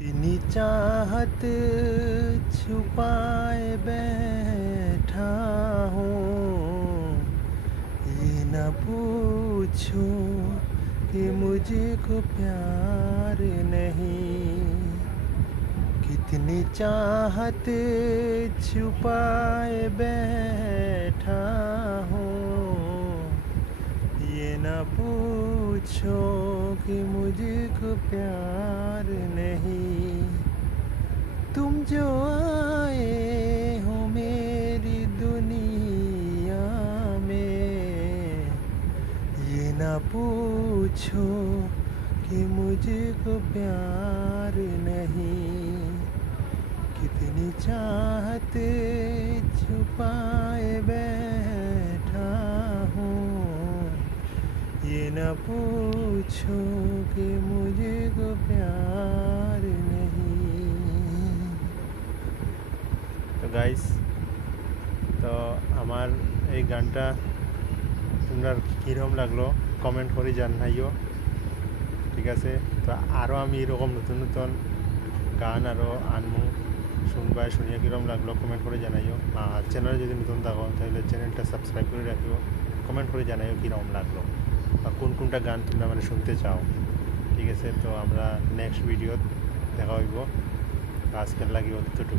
इतनी चाहत छुपाए बैठा हूँ, ये न पूछो कि मुझको प्यार नहीं। कितनी चाहत छुपाए बैठा हूँ, ये न पूछो कि मुझको प्यार नहीं। तुम जो आए हो मेरी दुनिया में, ये न पूछो कि मुझको प्यार नहीं। कितनी चाहत छुपाए बैठा हूँ, ये न पूछो कि मुझको प्यार नहीं। तो गाइस, तो আমার এই গানটা তোমরা কীরকম লাগলো কমেন্ট করে জানাইও, ঠিক আছে? তো আরও আমি এরকম নতুন নতুন গান আরও আনমু, শুনবা শুনিয়া কীরকম লাগলো কমেন্ট করে জানাইও। আর চ্যানেলে যদি নতুন থাকো তাহলে চ্যানেলটা সাবস্ক্রাইব করে রাখিও, কমেন্ট করে জানাইও কীরকম লাগলো বা কোনটা গান তোমরা মানে শুনতে চাও, ঠিক আছে? তো আমরা নেক্সট ভিডিওত দেখা হইব। আজকের লাগি অতটুকু।